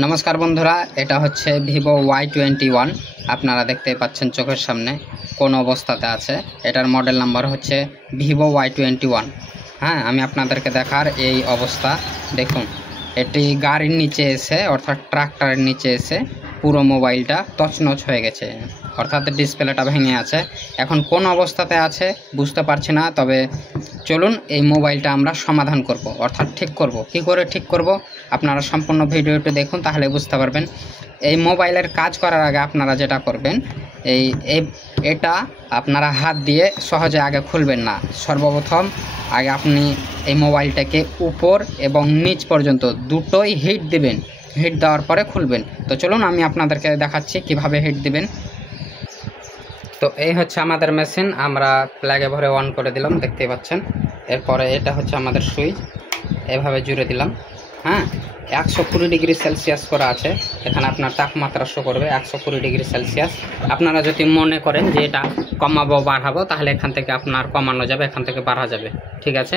नमस्कार बंधुरा এটা হচ্ছে ভিভো Y21 আপনারা দেখতে পাচ্ছেন চোখের সামনে কোন অবস্থাতে আছে এটার মডেল নাম্বার হচ্ছে ভিভো Y21 হ্যাঁ আমি আপনাদেরকে দেখার এই অবস্থা দেখুন এটি গাড়ির নিচে এসে অর্থাৎ ট্রাক্টরের নিচে এসে পুরো মোবাইলটা তছনছ হয়ে গেছে অর্থাৎ ডিসপ্লেটা ভেঙে আছে এখন কোন অবস্থাতে আছে বুঝতে পারছি না তবে চলুন এই মোবাইলটা আমরা সমাধান করব অর্থাৎ ঠিক করব কি করে ঠিক করব আপনারা সম্পূর্ণ ভিডিওটি দেখুন তাহলে বুঝতে পারবেন এই মোবাইলের কাজ করার আগে আপনারা যেটা করবেন এটা আপনারা হাত দিয়ে সহজে আগে খুলবেন না সর্বপ্রথম আগে আপনি এই মোবাইলটাকে উপর এবং নিচ পর্যন্ত দুটোই হিট দিবেন হিট দেওয়ার পরে খুলবেন তো চলুন আমি আপনাদেরকে দেখাচ্ছি কিভাবে হিট দিবেন তো এই হচ্ছে আমাদের মেশিন আমরা প্লাগে ভরে অন করে দিলাম দেখতে পাচ্ছেন এরপরে এটা হচ্ছে আমাদের সুইচ এভাবে জুড়ে দিলাম হ্যাঁ 120 ডিগ্রি সেলসিয়াস করা আছে এখানে আপনার তাপমাত্রা শো করবে 120 ডিগ্রি সেলসিয়াস আপনারা যদি মনে করেন যে এটা কমাবো বাড়াবো তাহলে এখান থেকে আপনার কমানো যাবে এখান থেকে বাড়া যাবে ঠিক আছে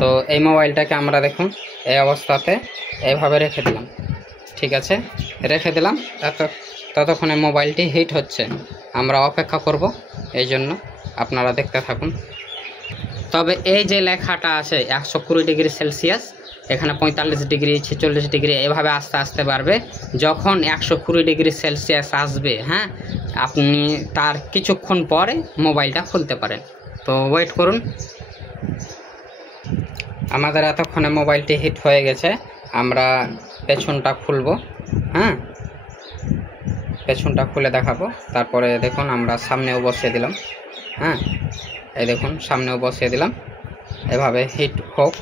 তো এই মোবাইলটাকে আমরা দেখুন এই অবস্থাতে এইভাবে রেখে দিলাম ঠিক আছে রেখে দিলাম ততক্ষণে মোবাইলটি হিট হচ্ছে আমরা অপেক্ষা করব এই জন্য আপনারা দেখতে থাকুন তবে এই যে লেখাটা আছে 120 ডিগ্রি সেলসিয়াস এখানে 45 ডিগ্রি 46 ডিগ্রি এভাবে আস্তে আস্তে বাড়বে যখন 120 ডিগ্রি সেলসিয়াস আসবে হ্যাঁ আপনি তার কিছুক্ষণ পরে মোবাইলটা খুলতে পারেন তো ওয়েট করুন আমাদের এতক্ষণে মোবাইলটি হিট হয়ে গেছে আমরা পেছনটা খুলব হ্যাঁ পেছনটা খুলে দেখাবো তারপরে দেখুন আমরা সামনেও বসিয়ে দিলাম হ্যাঁ এই দেখুন সামনেও বসিয়ে দিলাম এভাবে হিট হোক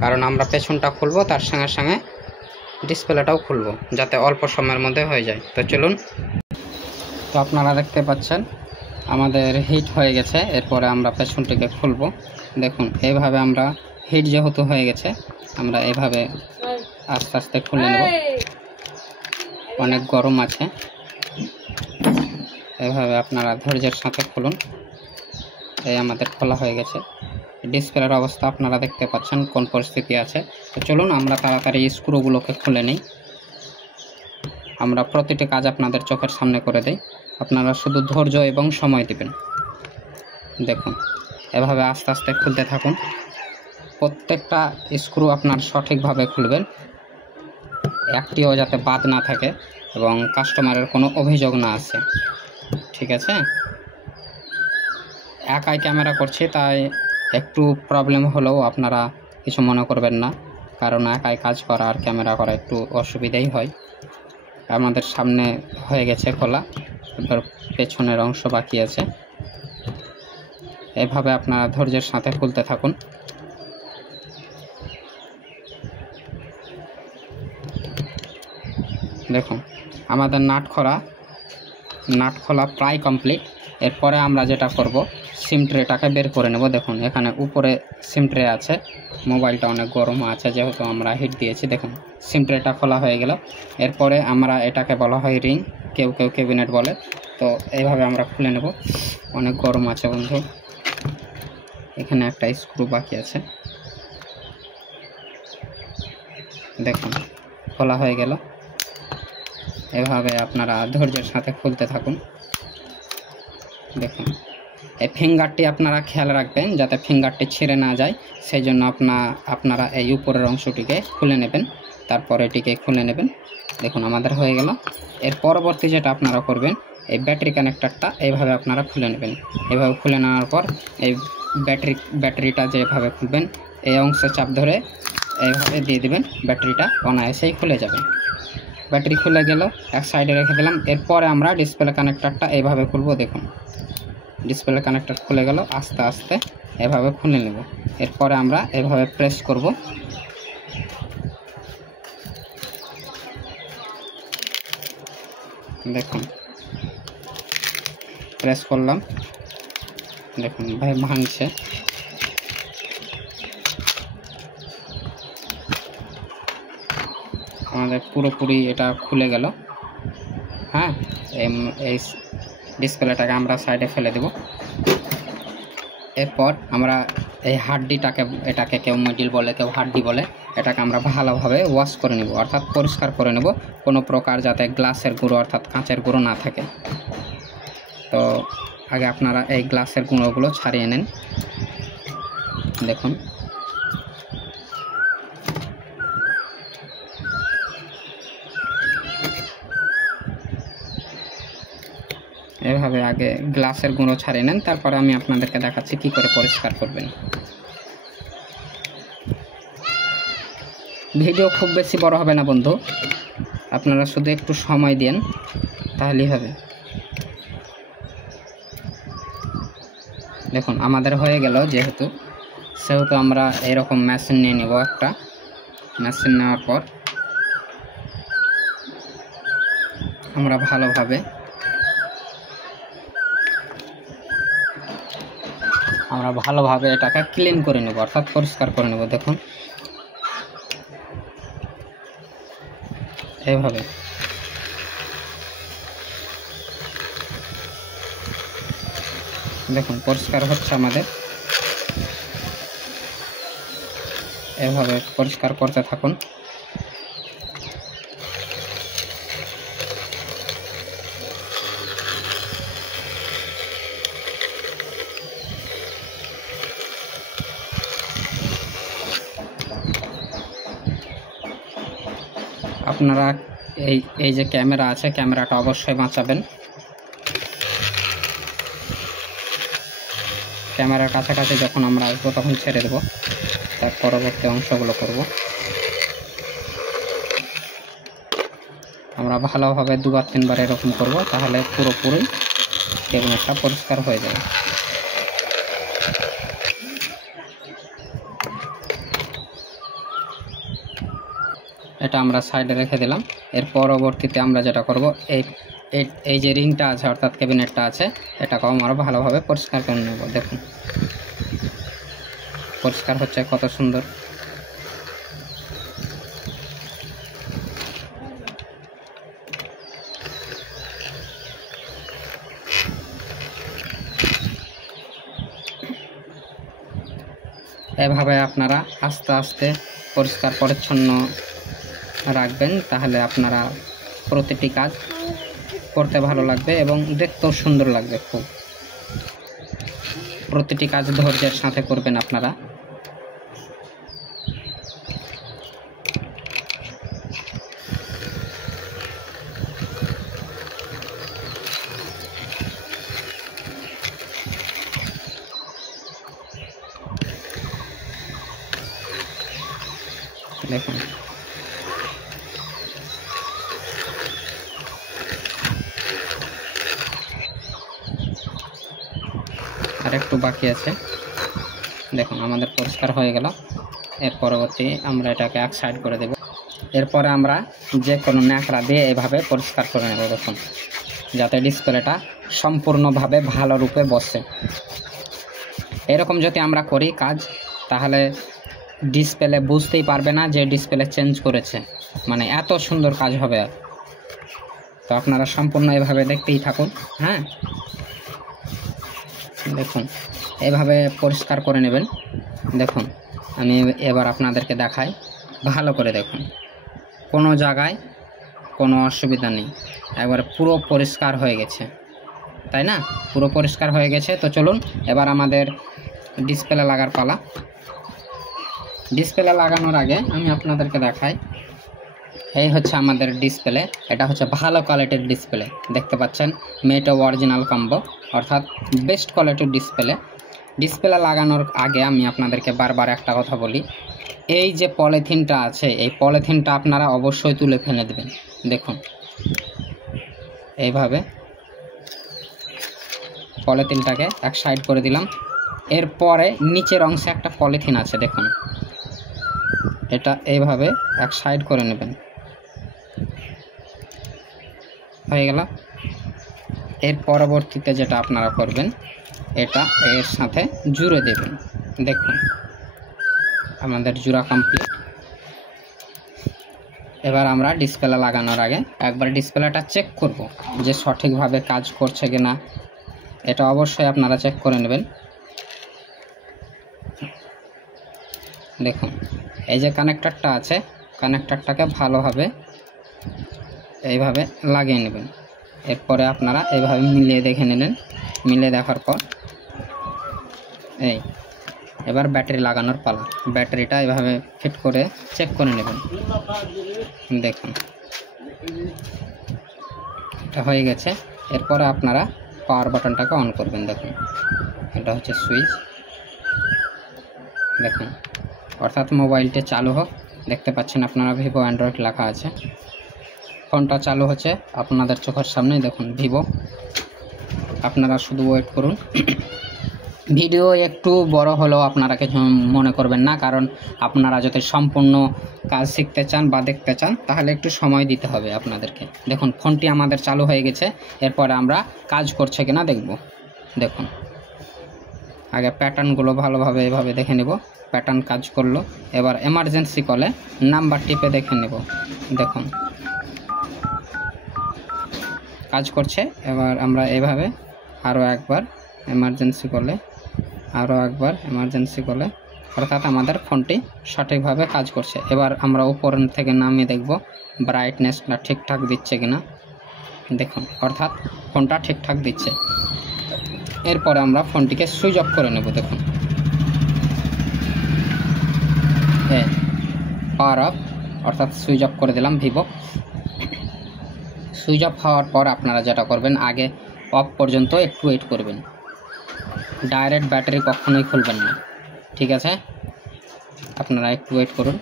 কারণ আমরা পেছনটা খুলবো তার সঙ্গে সঙ্গে ডিসপ্লেটাও খুলবো যাতে অল্প সময়ের মধ্যে হয়ে যায় তো চলুন তো আপনারা দেখতে পাচ্ছেন আমাদের হিট হয়ে গেছে এরপরে আমরা পেছনটিকে খুলবো দেখুন এইভাবে আমরা হিট যেহেতু হয়ে গেছে আমরা এইভাবে আস্তে আস্তে খুলে নেব অনেক গরম আছে এভাবে আপনারা ধৈর্যের সাথে খুলুন এই আমাদের খোলা হয়ে গেছে ডিসপ্লের অবস্থা আপনারা দেখতে পাচ্ছেন কোন পরিস্থিতি আছে তো চলুন আমরা তাড়াতাড়ি স্ক্রুগুলোকে খুলে নিই আমরা প্রতিটি কাজ আপনাদের চোখের সামনে করে দেই আপনারা শুধু ধৈর্য এবং সময় দিবেন দেখুন এভাবে আস্তে আস্তে খুলতে থাকুন প্রত্যেকটা স্ক্রু আপনার সঠিকভাবে খুলবেন একটিও যাতে বাদ না থাকে এবং কাস্টমারের কোনো অভিযোগ না আসে ঠিক আছে একাই ক্যামেরা করছি তাই একটু প্রবলেম হলেও আপনারা কিছু মনে করবেন না কারণ একাই কাজ করা আর ক্যামেরা করা একটু অসুবিধাই হয় আমাদের সামনে হয়ে গেছে খোলা এবার পেছনের অংশ বাকি আছে এভাবে আপনারা ধৈর্যের সাথে খুলতে থাকুন দেখুন আমাদের নাট খোলা প্রায় কমপ্লিট এরপরে আমরা যেটা করব সিম ট্রেটাকে বের করে নেব দেখুন এখানে উপরে সিম ট্রে আছে মোবাইলটা অনেক গরম আছে যেহেতু আমরা হিট দিয়েছি দেখুন সিম ট্রেটা খোলা হয়ে গেল এরপরে আমরা এটাকে বলা হয় রিং কেউ ক্যাবিনেট বলে তো এইভাবে আমরা খুলে নেব অনেক গরম আছে বন্ধু এখানে একটা স্ক্রু বাকি আছে দেখুন খোলা হয়ে গেল এভাবে আপনারা ধৈর্যের সাথে খুলতে থাকুন দেখুন এই ফিঙ্গারটি আপনারা খেয়াল রাখবেন যাতে ফিঙ্গারটি ছিঁড়ে না যায় সেই জন্য আপনারা এই উপরের অংশটিকে খুলে নেবেন তারপর এটিকে খুলে নেবেন দেখুন আমাদের হয়ে গেল এর পরবর্তী যেটা আপনারা করবেন এই ব্যাটারি কানেক্টরটা এইভাবে আপনারা খুলে নেবেন এইভাবে খুলে নেওয়ার পর এই ব্যাটারিটা যেভাবে খুলবেন এই অংশে চাপ ধরে এইভাবে দিয়ে দিবেন ব্যাটারিটা অনায়াসেই খুলে যাবে ব্যাটারি খুলে গেল এক সাইডে রেখে দিলাম এরপরে আমরা ডিসপ্লে কানেক্টরটা এইভাবে খুলবো দেখুন ডিসপ্লে কানেক্টর খুলে গেল আস্তে আস্তে এভাবে খুলে নেব এরপরে আমরা এভাবে প্রেস করব দেখুন প্রেস করলাম দেখুন ভাই ভাঙছে আমাদের পুরোপুরি এটা খুলে গেল হ্যাঁ এই ডিসপ্লেটাকে আমরা সাইডে ফেলে দেব এরপর আমরা এই হাড্ডিটাকে এটাকে কেউ মিডল বলে কেউ হাড্ডি বলে এটাকে আমরা ভালোভাবে ওয়াশ করে নেব, অর্থাৎ পরিষ্কার করে নেব, কোনো প্রকার যাতে গ্লাসের গুঁড়ো অর্থাৎ কাঁচের গুঁড়ো না থাকে। তো আগে আপনারা এই গ্লাসের গুঁড়োগুলো ছাড়িয়ে নেন। দেখুন এভাবে আগে গ্লাসের গুঁড়ো ছাড়িয়ে নেন, তারপরে আমি আপনাদেরকে দেখাচ্ছি কি করে পরিষ্কার করবেন। ভিডিও খুব বেশি বড় হবে না বন্ধু, আপনারা শুধু একটু সময় দেন তাহলেই হবে। দেখুন আমাদের হয়ে গেল, সেহেতু আমরা এরকম মেশিন নিয়ে নেব। একটা মেশিন নেওয়ার পর আমরা ভালোভাবে এটাকে ক্লিন করে নেব, অর্থাৎ পরিষ্কার করে নেব। দেখুন এইভাবে দেখুন পরিষ্কার হচ্ছে আমাদের। এভাবে পরিষ্কার করতে থাকুন। আপনারা এই যে ক্যামেরা আছে, ক্যামেরাটা অবশ্যই বাঁচাবেন। ক্যামেরার কাছাকাছি যখন আমরা আসবো তখন ছেড়ে দেব, তার পরবর্তী অংশগুলো করব। আমরা ভালোভাবে 2-3 বার এরকম করব, তাহলে পুরোপুরি ক্যাবিনেটটা পরিষ্কার হয়ে যাবে। এটা আমরা সাইডে রেখে দিলাম। এর পরবর্তীতে আমরা যেটা করব, এই যে রিংটা আছে অর্থাৎ ক্যাবিনেটটা আছে, এটাকেও আমরা ভালোভাবে পরিষ্কার করে নেব। দেখুন পরিষ্কার হচ্ছে কত সুন্দর। এভাবে আপনারা আস্তে আস্তে পরিষ্কার পরিচ্ছন্ন রাখবেন, তাহলে আপনারা প্রতিটি কাজ করতে ভালো লাগবে এবং দেখতেও সুন্দর লাগবে। খুব প্রতিটি কাজ ধৈর্যের সাথে করবেন আপনারা। দেখুন আর একটু বাকি আছে। দেখুন আমাদের পরিষ্কার হয়ে গেল। এর পরবর্তী আমরা এটাকে এক সাইড করে দেব। এরপরে আমরা যে কোনো ন্যাকড়া দিয়ে এভাবে পরিষ্কার করে নেব। দেখুন যাতে ডিসপ্লেটা সম্পূর্ণভাবে ভালো রূপে বসে। এরকম যদি আমরা করি কাজ, তাহলে ডিসপ্লে বুঝতেই পারবে না যে ডিসপ্লে চেঞ্জ করেছে, মানে এত সুন্দর কাজ হবে। তো আপনারা সম্পূর্ণ এভাবে দেখতেই থাকুন। হ্যাঁ দেখুন এভাবে পরিষ্কার করে নেবেন। দেখুন আমি এবার আপনাদেরকে দেখাই, ভালো করে দেখুন, কোনো জায়গায় কোনো অসুবিধা নেই, একবারে পুরো পরিষ্কার হয়ে গেছে, তাই না? পুরো পরিষ্কার হয়ে গেছে। তো চলুন এবার আমাদের ডিসপ্লে লাগার পালা। ডিসপ্লে লাগানোর আগে আমি আপনাদেরকে দেখাই, এই হচ্ছে আমাদের ডিসপ্লে। এটা হচ্ছে ভালো কোয়ালিটির ডিসপ্লে, দেখতে পাচ্ছেন মেটো অরিজিনাল কম্বো, অর্থাৎ বেস্ট কোয়ালিটির ডিসপ্লে। ডিসপ্লে লাগানোর আগে আমি আপনাদেরকে বারবার একটা কথা বলি, এই যে পলিথিনটা আছে, এই পলিথিনটা আপনারা অবশ্যই তুলে ফেলে দেবেন। দেখুন এইভাবে পলিথিনটাকে এক সাইড করে দিলাম। এরপরে নিচের অংশে একটা পলিথিন আছে, দেখুন এটা এইভাবে এক সাইড করে নেবেন। হয়ে গেল। এর পরবর্তীতে যেটা আপনারা করবেন, এটা এর সাথে জুড়ে দেবেন। দেখুন আমাদের জোড়া কমপ্লিট। এবার আমরা ডিসপ্লে লাগানোর আগে একবার ডিসপ্লেটা চেক করব যে সঠিকভাবে কাজ করছে কিনা। এটা অবশ্যই আপনারা চেক করে নেবেন। দেখুন এই যে কানেক্টরটা আছে, কানেক্টরটাকে ভালোভাবে এইভাবে লাগিয়ে নেবেন। এরপরে আপনারা এইভাবে মিলিয়ে দেখে নিলেন। মিলিয়ে দেখার পর এবার ব্যাটারি লাগানোর পালা। ব্যাটারিটা এইভাবে ফিট করে চেক করে নেবেন। দেখুন এটা হয়ে গেছে। এরপরে আপনারা পাওয়ার বাটনটাকে অন করবেন। দেখুন এটা হচ্ছে সুইচ। দেখুন অর্থাৎ মোবাইলটা চালু হোক। দেখতে পাচ্ছেন আপনারা ভিভো অ্যান্ড্রয়েড লেখা আছে। ফোনটা চালু হচ্ছে আপনাদের চোখের সামনেই। দেখুন ভিভো। আপনারা শুধু ওয়েট করুন। ভিডিও একটু বড় হলেও আপনারা কিছু মনে করবেন না, কারণ আপনারা যদি সম্পূর্ণ কাজ শিখতে চান বা দেখতে চান তাহলে একটু সময় দিতে হবে আপনাদেরকে। দেখুন ফোনটি আমাদের চালু হয়ে গেছে। এরপরে আমরা কাজ করছে কিনা দেখব। দেখুন আগে প্যাটার্নগুলো ভালোভাবে এভাবে দেখে নেব। প্যাটার্ন কাজ করলো। এবার এমার্জেন্সি কলে নাম্বার টিপে দেখে নেব। দেখুন কাজ করছে। এবার আমরা এভাবে আরও একবার এমার্জেন্সি কলে, অর্থাৎ আমাদের ফোনটি সঠিকভাবে কাজ করছে। এবার আমরা উপর থেকে নামিয়ে দেখব ব্রাইটনেসটা ঠিকঠাক দিচ্ছে কিনা। দেখুন অর্থাৎ ফোনটা ঠিকঠাক দিচ্ছে। এরপরে আমরা ফোনটিকে সুইচ অফ করে নেব। দেখুন পাওয়ার অফ, অর্থাৎ সুইচ অফ করে দিলাম ভিভো। সুইচ অফ হওয়ার পর আপনারা যেটা করবেন, আগে অফ পর্যন্ত একটু ওয়েট করবেন। ডাইরেক্ট ব্যাটারি কখনোই খুলবেন না, ঠিক আছে? আপনারা একটু ওয়েট করুন।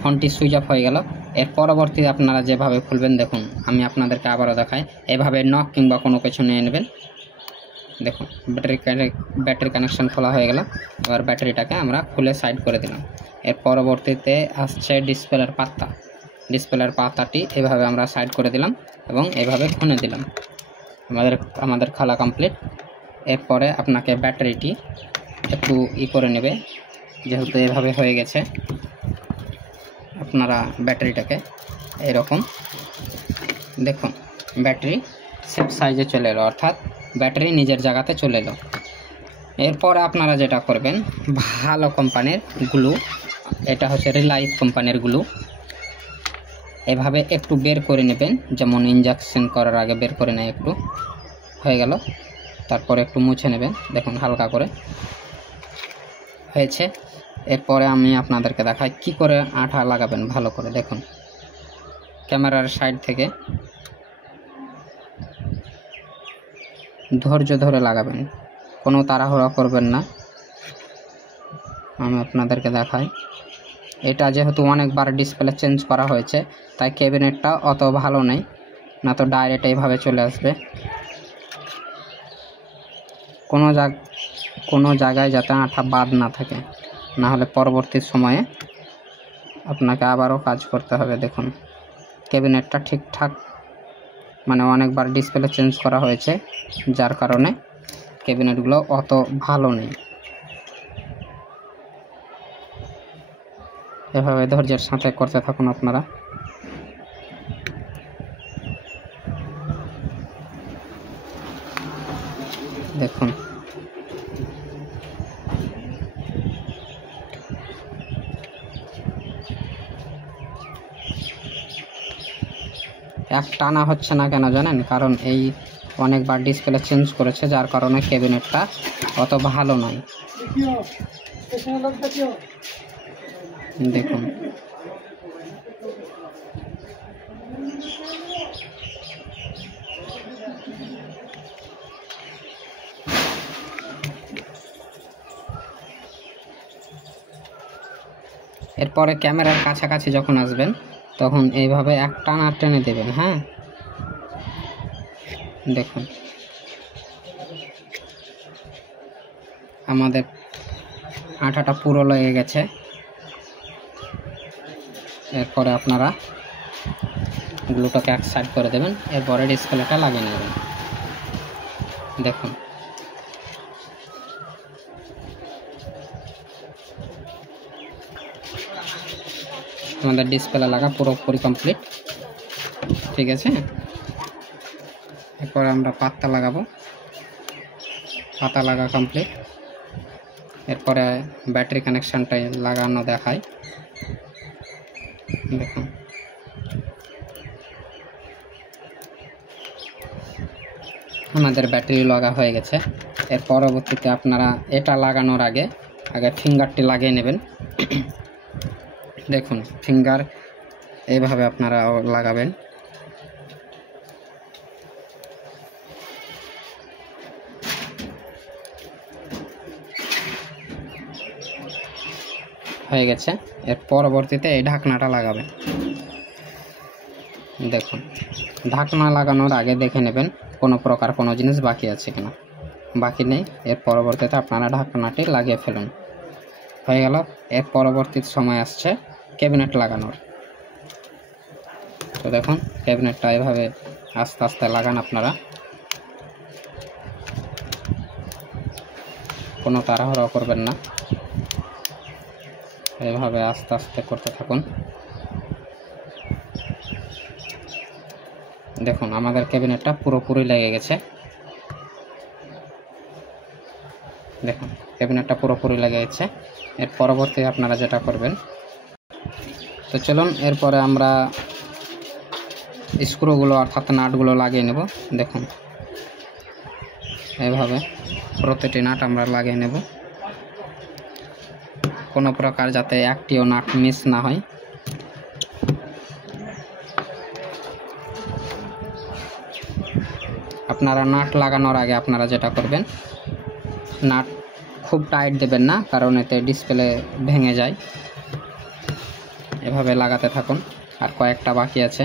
ফোনটি সুইচ অফ হয়ে গেল। এর পরবর্তীতে আপনারা যেভাবে খুলবেন দেখুন, আমি আপনাদেরকে আবারও দেখাই। এভাবে নক কিংবা কোনো কিছু নিয়ে নেবেন। দেখুন ব্যাটারি কানেকশন খোলা হয়ে গেল। এবার ব্যাটারিটাকে আমরা খুলে সাইড করে দিলাম। এর পরবর্তীতে আসছে ডিসপ্লের পাতা। ডিসপ্লের পাতাটি এভাবে আমরা সাইড করে দিলাম এবং এভাবে খুলে দিলাম। আমাদের খোলা কমপ্লিট। এরপরে আপনাকে ব্যাটারিটি একটু করে নেবে, যেহেতু এভাবে হয়ে গেছে। আপনারা ব্যাটারিটাকে এরকম দেখুন, ব্যাটারি সেফ সাইজে চলে এলো, অর্থাৎ ব্যাটারি নিজের জায়গাতে চলে এলো। এরপরে আপনারা যেটা করবেন, ভালো কোম্পানির গ্লু, এটা হচ্ছে রিলাইভ কোম্পানির গ্লু, এভাবে একটু বের করে নেবেন। যেমন ইনজেকশন করার আগে বের করে নেয়, একটু হয়ে গেল। তারপরে একটু মুছে নেবেন। দেখুন হালকা করে হয়েছে। এরপরে আমি আপনাদেরকে দেখাই কি করে আঠা লাগাবেন ভালো করে। দেখুন ক্যামেরার সাইড থেকে ধৈর্য ধরে লাগাবেন, কোনো তাড়াহুড়া করবেন না। আমি আপনাদেরকে দেখাই। এটা যেহেতু অনেকবার ডিসপ্লে চেঞ্জ করা হয়েছে, তাই ক্যাবিনেটটা অত ভালো নেই, না তো ডাইরেক্ট এইভাবে চলে আসবে। কোনো জায়গায় যাতে আঠা বাদ না থাকে, না হলে পরবর্তী সময়ে আপনাকে আবারও কাজ করতে হবে। দেখুন ক্যাবিনেটটা ঠিকঠাক, মানে অনেকবার ডিসপ্লে চেঞ্জ করা হয়েছে, যার কারণে ক্যাবিনেটগুলো অত ভালো নেই। এভাবে ধৈর্যের সাথে করতে থাকুন আপনারা। দেখুন এক টানা হচ্ছে না কেন জানেন? কারণ এই অনেকবার ডিসপ্লে চেঞ্জ করেছে, যার কারণে ক্যাবিনেটটা অত ভালো নয়। দেখুন এরপরে ক্যামেরার কাছাকাছি যখন আসবেন তখন এইভাবে এক টানা টেনে দেবেন। হ্যাঁ দেখুন আমাদের আঠাটা পুরো লেগে গেছে। এরপরে আপনারা গ্লুটাকে এক সাইড করে দেবেন। এরপরে ডিসপ্লেটা লাগিয়ে নেবেন। দেখুন আমাদের ডিসপ্লে লাগা পুরোপুরি কমপ্লিট, ঠিক আছে। এরপর আমরা পাতা লাগাবো। পাতা লাগা কমপ্লিট। এরপরে ব্যাটারি কানেকশনটাই লাগানো দেখায়। দেখুন আমাদের ব্যাটারি লাগা হয়ে গেছে। এর পরবর্তীতে আপনারা এটা লাগানোর আগে ফিঙ্গারটি লাগিয়ে নেবেন। দেখুন ফিঙ্গার এইভাবে আপনারা লাগাবেন। হয়ে গেছে। এর পরবর্তীতে এই ঢাকনাটা লাগাবেন। দেখুন ঢাকনা লাগানোর আগে দেখে নেবেন কোনো প্রকার কোনো জিনিস বাকি আছে কিনা। বাকি নেই। এর পরবর্তীতে আপনারা ঢাকনাটি লাগিয়ে ফেলুন। হয়ে গেল। এর পরবর্তী সময় আসছে ক্যাবিনেট লাগানোর। তো দেখুন ক্যাবিনেটটা এভাবে আস্তে আস্তে লাগান আপনারা, কোনো তাড়াহুড়ো করবেন না, এভাবে আস্তে আস্তে করতে থাকুন। দেখুন আমাদের ক্যাবিনেটটা পুরোপুরি লেগে গেছে। দেখুন ক্যাবিনেটটা পুরোপুরি লেগে গেছে। এর পরবর্তী আপনারা যেটা করবেন, তো চলুন এরপরে আমরা স্ক্রুগুলো অর্থাৎ নাটগুলো লাগিয়ে নেব। দেখুন এভাবে প্রতিটি নাট আমরা লাগিয়ে নেব, কোনো প্রকার যাতে একটিও নাট মিস না হয়। আপনারা নাট লাগানোর আগে আপনারা যেটা করবেন, নাট খুব টাইট দেবেন না, কারণ এতে ডিসপ্লে ভেঙে যায়। এভাবে লাগাতে থাকুন। আর কয়েকটা বাকি আছে।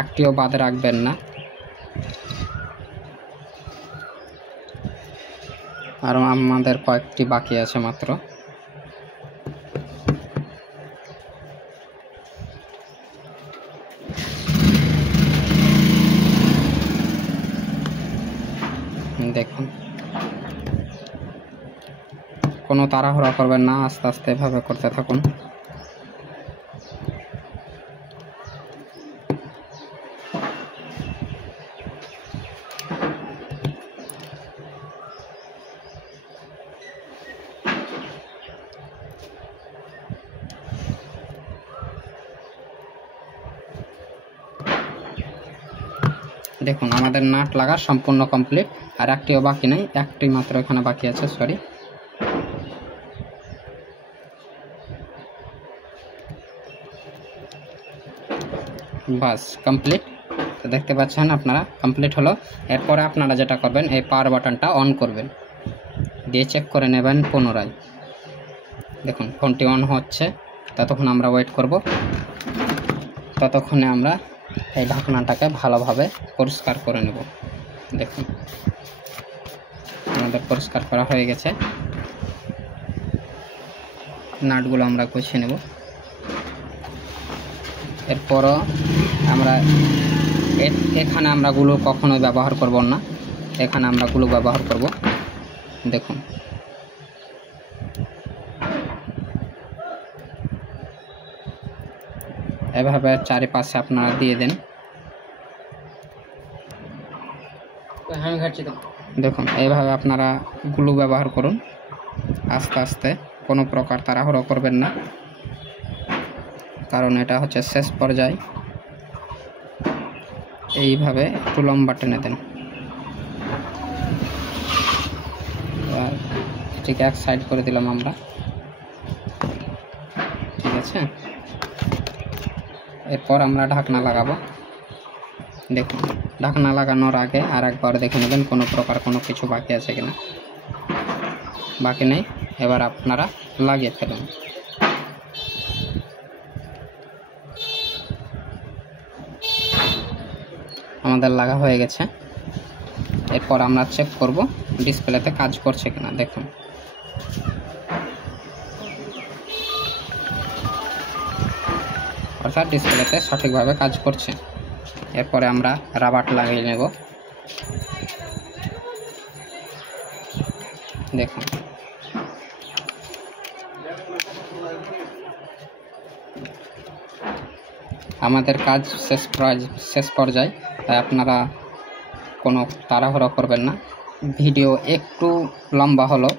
একটিও বাদ রাখবেন না। আর আমাদের কয়েকটি বাকি আছে মাত্র। দেখুন কোনো তাড়াহুড়া করবেন না, আস্তে আস্তে এভাবে করতে থাকুন। দেখুন আমাদের নাট লাগা সম্পূর্ণ কমপ্লিট। আর একটিও বাকি নেই, একটি মাত্র এখানে বাকি আছে, সরি। বাস কমপ্লিট। তো দেখতে পাচ্ছেন আপনারা কমপ্লিট হলো। এরপরে আপনারা যেটা করবেন, এই পাওয়ার বাটনটা অন করবেন, দিয়ে চেক করে নেবেন পুনরায়। দেখুন ফোনটি অন হচ্ছে, ততক্ষণ আমরা ওয়েট করব। ততক্ষণে আমরা এই ঢাকনাটাকে ভালোভাবে পরিষ্কার করে নেব। দেখুন আমাদের পরিষ্কার করা হয়ে গেছে। নাটগুলো আমরা গুছিয়ে নেব। এরপরও আমরা এখানে আমরা গ্লু কখনোই ব্যবহার করব না, এখানে আমরা গ্লু ব্যবহার করব। দেখুন এভাবে চারিপাশে আপনারা দিয়ে দেন। দেখুন এইভাবে আপনারা গ্লু ব্যবহার করুন আস্তে আস্তে, কোনো প্রকার তাড়াহুড়ো করবেন না, কারণ এটা হচ্ছে শেষ পর্যায়ে। এইভাবে একটু লম্বা টেনে দেন। ঠিক এক সাইড করে দিলাম আমরা, ঠিক আছে। এরপর আমরা ঢাকনা লাগাবো। দেখুন ঢাকনা লাগানোর আগে আর একবার দেখে নেবেন কোনো প্রকার কোনো কিছু বাকি আছে কিনা। বাকি নেই। এবার আপনারা লাগিয়ে ফেলুন। আমাদের লাগা হয়ে গেছে। এরপর আমরা চেক করব ডিসপ্লেতে কাজ করছে কিনা। দেখুন অর্থাৎ ডিসপ্লেতে সঠিকভাবে কাজ করছে। এরপরে আমরা রাবার লাগিয়ে নেব। দেখুন আমাদের কাজ শেষ পর্যায়ে, তাই আপনারা কোনো তাড়াহুড়ো করবেন না। ভিডিও একটু লম্বা হলো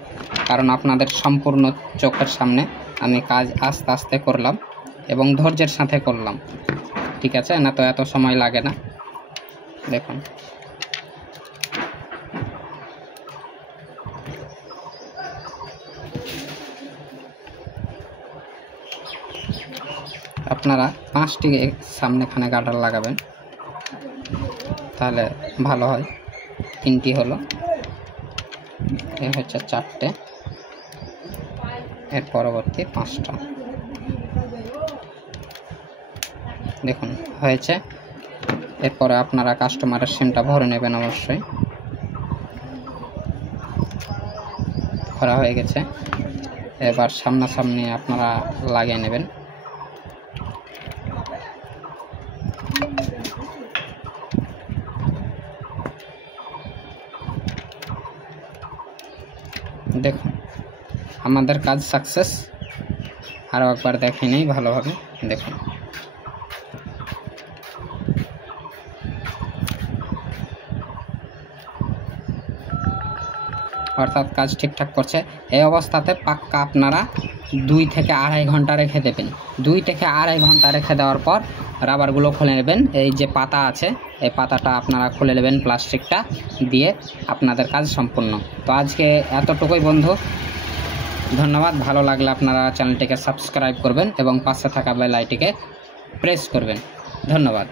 কারণ আপনাদের সম্পূর্ণ চোখের সামনে আমি কাজ আস্তে আস্তে করলাম এবং ধৈর্যের সাথে করলাম, ঠিক আছে? না তো এত সময় লাগে না। দেখুন আপনারা 5টি সামনেখানে গার্ডার লাগাবেন, তাহলে ভালো হয়। 3টি হলো, এ হচ্ছে 4টে, এর পরবর্তী 5টা। দেখুন হয়েছে। এরপরে আপনারা কাস্টমারের সিমটা ভরে নেবেন, অবশ্যই ভরা হয়ে গেছে। এবার সামনাসামনি আপনারা লাগিয়ে নেবেন। দেখুন আমাদের কাজ সাকসেস। আরও একবার দেখে নেই ভালোভাবে। দেখুন অর্থাৎ কাজ ঠিকঠাক করছে। এই অবস্থাতে পাক্কা আপনারা 2 থেকে আড়াই ঘন্টা রেখে দেবেন। 2 থেকে আড়াই ঘন্টা রেখে দেওয়ার পর রাবারগুলো খুলে নেবেন। এই যে পাতা আছে, এই পাতাটা আপনারা খুলে নেবেন, প্লাস্টিকটা দিয়ে আপনাদের কাজ সম্পূর্ণ। তো আজকে এতটুকুই বন্ধু, ধন্যবাদ। ভালো লাগলে আপনারা চ্যানেলটিকে সাবস্ক্রাইব করবেন এবং পাশে থাকা বেল আইকনটিকে প্রেস করবেন। ধন্যবাদ।